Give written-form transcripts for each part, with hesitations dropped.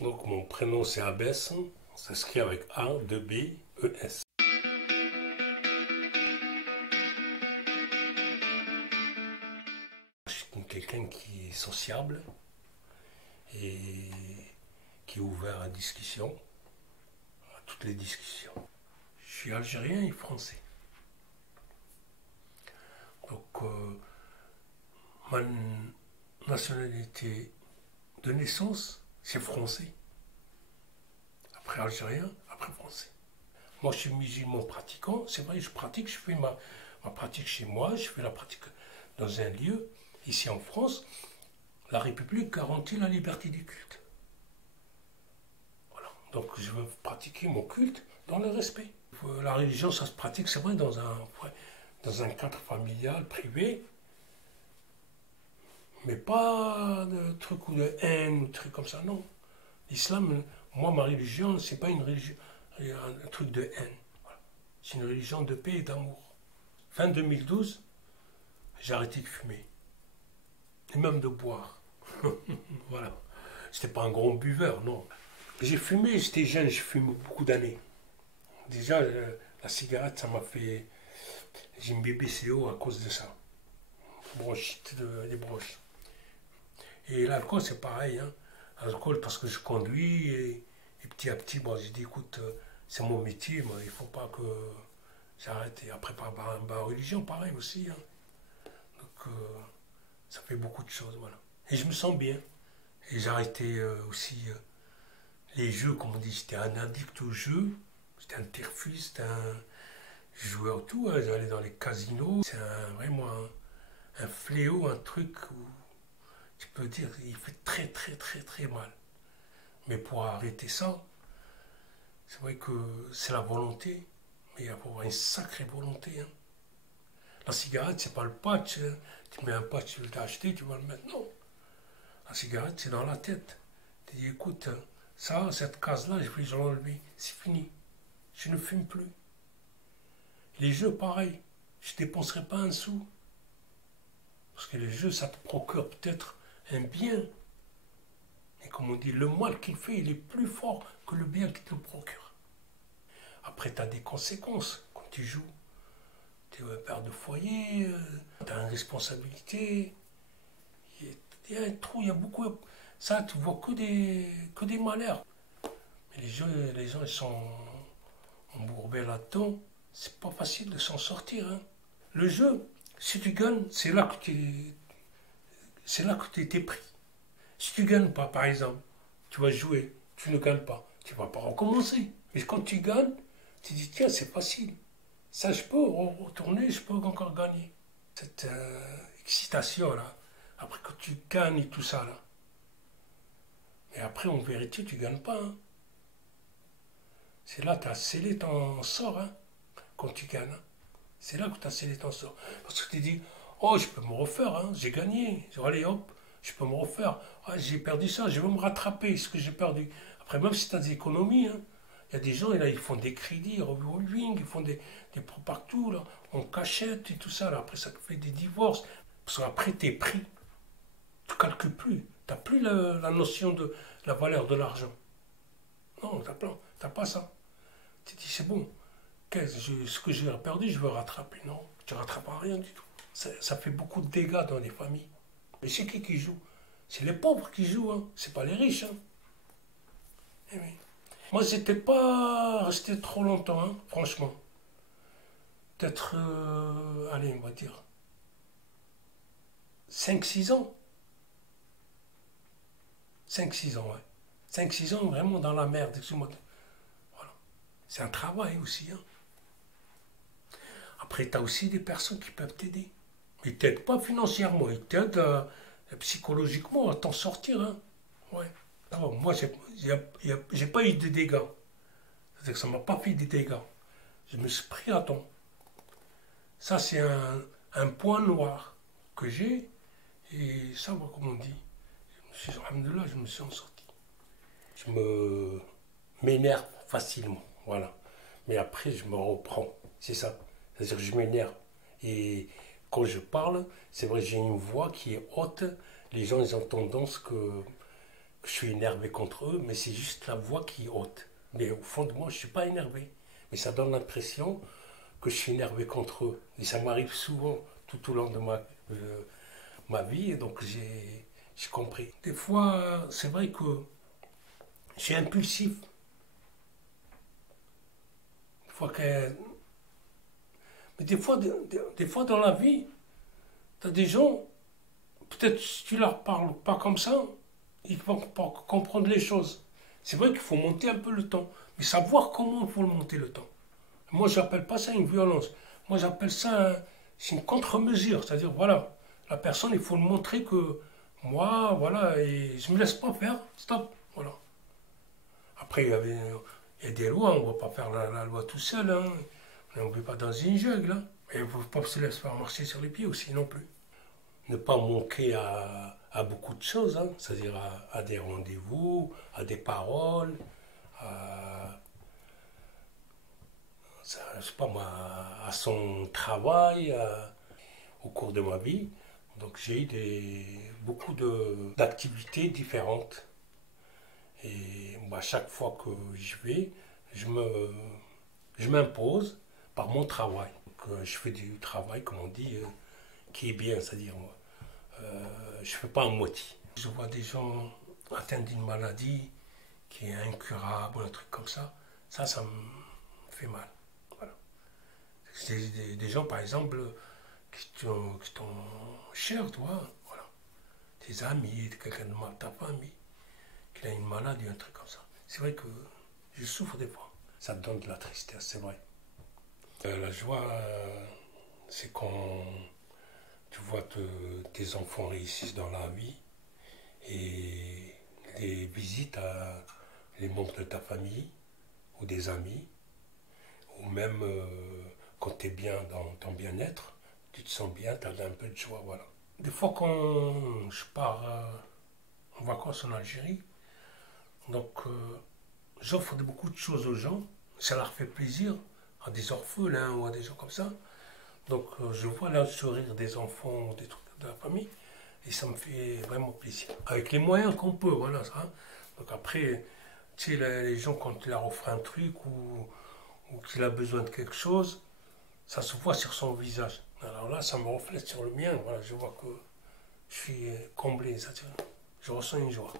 Donc mon prénom c'est Abès, ça s'écrit avec A, 2 B, E, S. Je suis quelqu'un qui est sociable et qui est ouvert à la discussion, à toutes les discussions. Je suis algérien et français. Donc ma nationalité de naissance c'est français. Après algérien, après français. Moi, je suis musulman pratiquant. C'est vrai, je pratique, je fais ma pratique chez moi, je fais la pratique dans un lieu. Ici en France, la République garantit la liberté du culte. Voilà. Donc, je veux pratiquer mon culte dans le respect. La religion, ça se pratique, c'est vrai, dans un cadre familial, privé, mais pas de trucs ou de haine ou de trucs comme ça, non. L'islam, moi, ma religion, c'est pas une religion, un truc de haine. Voilà. C'est une religion de paix et d'amour. Fin 2012, j'ai arrêté de fumer. Et même de boire. Voilà. J'étais pas un grand buveur, non. J'ai fumé, j'étais jeune, j'ai fumé beaucoup d'années. Déjà, la cigarette, ça m'a fait. J'ai une BBCO à cause de ça. Bronchite, les bronches. Et l'alcool, c'est pareil. Hein. L'alcool, parce que je conduis, et petit à petit, bon, j'ai dit, écoute, c'est mon métier, mais il ne faut pas que j'arrête. Et après, par ma religion, pareil aussi. Hein. Donc, ça fait beaucoup de choses, voilà. Et je me sens bien. Et j'ai arrêté aussi les jeux, comme on dit, j'étais un addict aux jeux. J'étais un terfus, j'étais un joueur tout. Hein. J'allais dans les casinos. C'est vraiment un fléau, un truc où tu peux dire, il fait très très très très mal. Mais pour arrêter ça, c'est vrai que c'est la volonté, mais il faut avoir une sacrée volonté. Hein. La cigarette, c'est pas le patch. Hein. Tu mets un patch, tu veux l'acheter, tu vas le mettre. Non. La cigarette, c'est dans la tête. Tu dis, écoute, ça, cette case-là, je vais l'enlever. C'est fini. Je ne fume plus. Les jeux, pareil. Je ne dépenserai pas un sou. Parce que les jeux, ça te procure peut-être un bien. Mais comme on dit, le mal qu'il fait, il est plus fort que le bien qu'il te procure. Après, tu as des conséquences quand tu joues. Tu es père de foyer, tu as une responsabilité. Il y a un trou, il y a beaucoup. Ça, tu vois que des malheurs. Mais les gens, ils sont embourbés là-dedans. C'est pas facile de s'en sortir. Hein. Le jeu, si tu gagnes, c'est là que tu étais pris. Si tu gagnes pas, par exemple, tu vas jouer, tu ne gagnes pas, tu vas pas recommencer. Mais quand tu gagnes, tu dis tiens, c'est facile. Ça, je peux retourner, je peux encore gagner. Cette excitation là, après que tu gagnes et tout ça là. Mais après, en vérité, tu gagnes pas. Hein. C'est là que tu as scellé ton sort hein, quand tu gagnes. Hein. C'est là que tu as scellé ton sort. Parce que tu dis, oh, je peux me refaire, hein, j'ai gagné. Allez, hop, je peux me refaire. Ah, j'ai perdu ça, je vais me rattraper ce que j'ai perdu. Après, même si tu as des économies, hein, il y a des gens, là, ils font des crédits, revolving, ils font des partout, là, en cachette et tout ça. Là. Après, ça te fait des divorces. Parce qu'après, tu es pris. Tu ne calcules plus. Tu n'as plus la notion de la valeur de l'argent. Non, tu n'as pas ça. Tu te dis, c'est bon, ce que j'ai perdu, je veux rattraper. Non, tu ne rattrapes rien du tout. Ça fait beaucoup de dégâts dans les familles. Et c'est qui joue? C'est les pauvres qui jouent, hein. C'est pas les riches. Hein. Eh oui. Moi, j'étais pas resté trop longtemps, hein, franchement. Peut-être, allez, on va dire, 5 6 ans. 5 6 ans, ouais. 5 6 ans, vraiment dans la merde. Excuse-moi. Voilà. C'est un travail aussi. Hein. Après, tu as aussi des personnes qui peuvent t'aider. Ils t'aident pas financièrement, ils t'aident psychologiquement à t'en sortir. Hein. Ouais. Alors, moi, j'ai pas eu de dégâts. C'est-à-dire que ça m'a pas fait des dégâts. Je me suis pris à temps. Ça, c'est un point noir que j'ai. Et ça, moi, comme on dit, alhamdoulilah, je me suis en sorti. Je m'énerve facilement. Voilà. Mais après, je me reprends. C'est ça. C'est-à-dire que je m'énerve. Et quand je parle, c'est vrai, j'ai une voix qui est haute. Les gens, ils ont tendance que je suis énervé contre eux, mais c'est juste la voix qui est haute. Mais au fond de moi, je ne suis pas énervé. Mais ça donne l'impression que je suis énervé contre eux. Et ça m'arrive souvent tout au long de ma vie, et donc j'ai compris. Des fois, c'est vrai que je suis impulsif. Des fois que... Mais des fois dans la vie, tu as des gens, peut-être si tu leur parles pas comme ça, ils vont pas comprendre les choses. C'est vrai qu'il faut monter un peu le temps, mais savoir comment il faut le monter le temps. Moi, j'appelle pas ça une violence. Moi, j'appelle ça c'est une contre-mesure. C'est-à-dire, voilà, la personne, il faut lui montrer que moi, voilà, et je me laisse pas faire, stop, voilà. Après, il y a des lois, on ne va pas faire la loi tout seul, hein. On ne vit pas dans une jungle, hein. Et il ne faut pas se laisser faire marcher sur les pieds aussi non plus. Ne pas manquer à beaucoup de choses, hein. C'est-à-dire à des rendez-vous, à des paroles, à, je sais pas moi, à son travail, au cours de ma vie. Donc j'ai eu beaucoup d'activités différentes. Et moi, à chaque fois que je vais, je me, je m'impose par mon travail. Donc, je fais du travail, comme on dit, qui est bien, c'est-à-dire je ne fais pas en moitié. Je vois des gens atteints d'une maladie qui est incurable, un truc comme ça me fait mal. Voilà. C'est des gens, par exemple, qui t'ont cher, toi, voilà. Tes amis, quelqu'un de ta famille, qui a une maladie, un truc comme ça. C'est vrai que je souffre des fois. Ça te donne de la tristesse, c'est vrai. La joie, c'est quand tu vois tes enfants réussissent dans la vie et les visites à les membres de ta famille ou des amis, ou même quand tu es bien dans ton bien-être, tu te sens bien, tu as un peu de joie, voilà. Des fois quand je pars en vacances en Algérie, donc j'offre beaucoup de choses aux gens, ça leur fait plaisir, à des orphelins ou à des gens comme ça. Donc je vois là le sourire des enfants, des trucs de la famille, et ça me fait vraiment plaisir. Avec les moyens qu'on peut, voilà ça. Donc après, tu sais, les gens, quand tu leur offres un truc ou qu'il a besoin de quelque chose, ça se voit sur son visage. Alors là, ça me reflète sur le mien, voilà, je vois que je suis comblé, ça, je ressens une joie.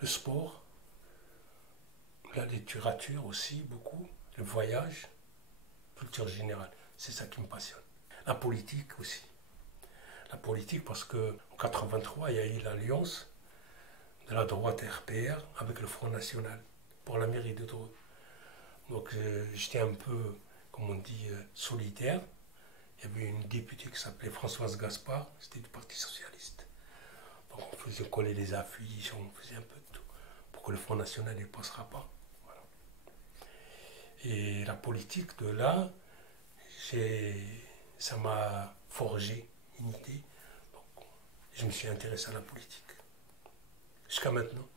Le sport, la littérature aussi, beaucoup, le voyage, culture générale, c'est ça qui me passionne. La politique aussi. La politique parce qu'en 83, il y a eu l'alliance de la droite RPR avec le Front National pour la mairie de Dreux. Donc j'étais un peu, comme on dit, solitaire. Il y avait une députée qui s'appelait Françoise Gaspard, c'était du Parti Socialiste. Donc on faisait coller les affiches, on faisait un peu de tout pour que le Front National ne passera pas. Voilà. Et la politique de là, ça m'a forgé une idée. Donc, je me suis intéressé à la politique. Jusqu'à maintenant.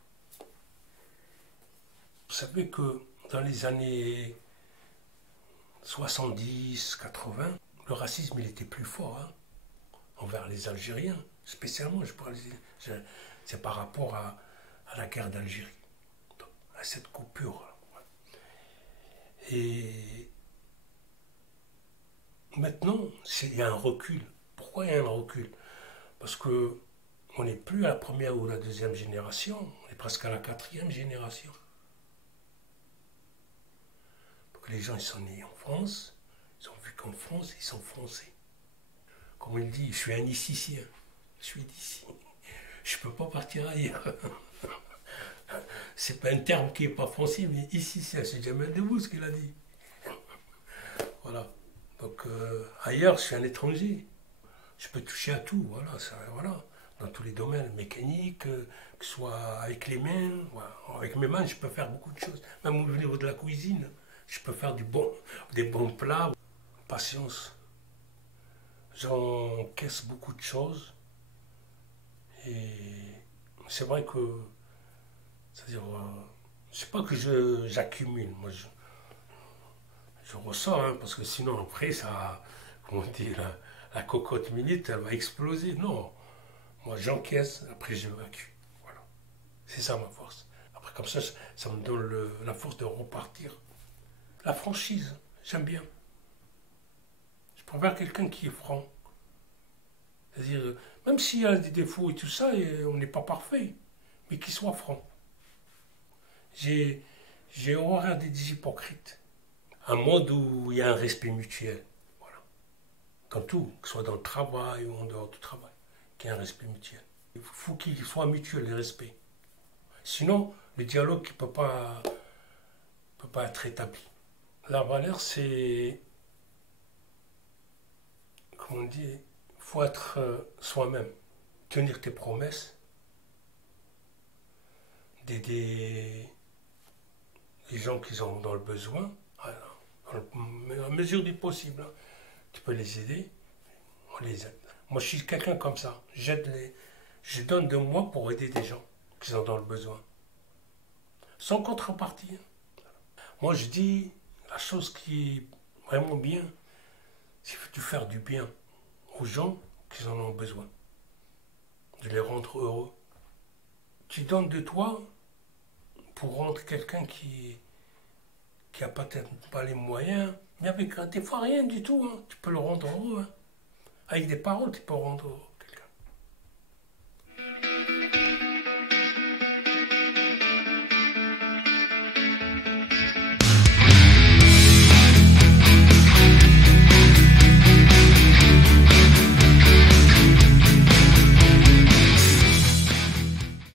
Vous savez que dans les années 70-80, le racisme il était plus fort envers les Algériens. Spécialement, c'est par rapport à la guerre d'Algérie, à cette coupure. Et maintenant, il y a un recul. Pourquoi il y a un recul? Parce que on n'est plus à la première ou la deuxième génération, on est presque à la quatrième génération. Donc les gens ils sont nés en France, ils ont vu qu'en France, ils sont français. Comme il dit, je suis un icicien, je suis d'ici. Je ne peux pas partir ailleurs. C'est pas un terme qui n'est pas français, mais icicien, c'est Jamel Debbouze qui l'a dit. Voilà. Donc ailleurs, je suis un étranger. Je peux toucher à tout, voilà. Dans tous les domaines, mécanique, que ce soit avec les mains. Voilà. Avec mes mains, je peux faire beaucoup de choses. Même au niveau de la cuisine, je peux faire des bons plats. Patience. J'encaisse beaucoup de choses. Et c'est vrai que, c'est-à-dire, c'est pas que j'accumule. Moi, je ressens, hein, parce que sinon, après, ça, comment on dit, la cocotte minute, elle va exploser. Non. Moi, j'encaisse, après, j'évacue. Voilà. C'est ça ma force. Après, comme ça me donne la force de repartir. La franchise, j'aime bien. Je préfère quelqu'un qui est franc. C'est-à-dire, même s'il y a des défauts et tout ça, et on n'est pas parfait, mais qu'il soit franc. J'ai horreur des hypocrites. Un monde où il y a un respect mutuel. Voilà. Dans tout, que ce soit dans le travail ou en dehors du travail, qu'il y ait un respect mutuel. Il faut qu'il soit mutuel, le respect. Sinon, le dialogue ne peut pas être établi. La valeur, c'est, comme on dit, il faut être soi-même, tenir tes promesses, d'aider les gens qui sont dans le besoin, dans la mesure du possible. Hein. Tu peux les aider, on les aide. Moi, je suis quelqu'un comme ça. Je donne de moi pour aider des gens qui sont dans le besoin. Sans contrepartie. Moi, je dis, la chose qui est vraiment bien, c'est de faire du bien aux gens qui en ont besoin. De les rendre heureux. Tu donnes de toi pour rendre quelqu'un qui n'a peut-être pas les moyens, mais avec des fois rien du tout, hein. Tu peux le rendre heureux. Hein. Avec des paroles, tu peux le rendre heureux.